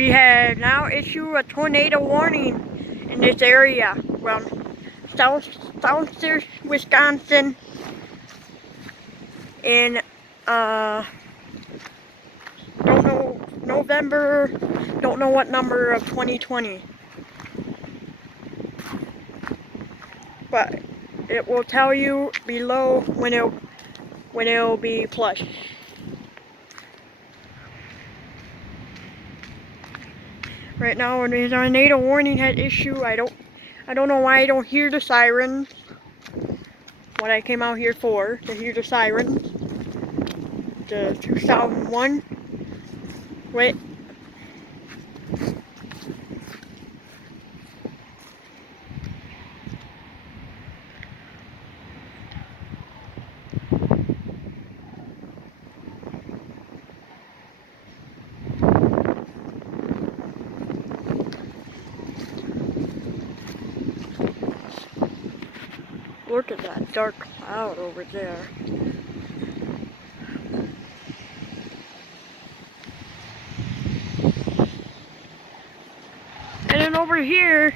We have now issued a tornado warning in this area around southeast Wisconsin in don't know November, don't know what number of 2020, but it will tell you below when it'll be flush. Right now, when the tornado warning had issued, I don't know why I don't hear the sirens. What I came out here for, to hear the sirens. The 2001. Wait. Look at that dark cloud over there. And then over here,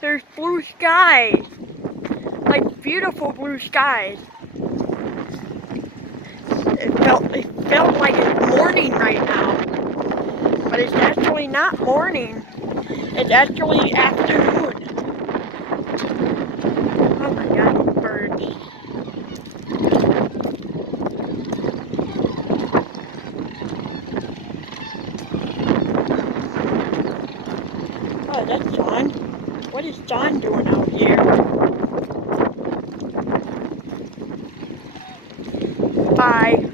there's blue skies. Like beautiful blue skies. It felt like it's morning right now. But it's actually not morning. It's actually afternoon. Oh my god, birds. Oh, that's John. What is John doing out here? Bye.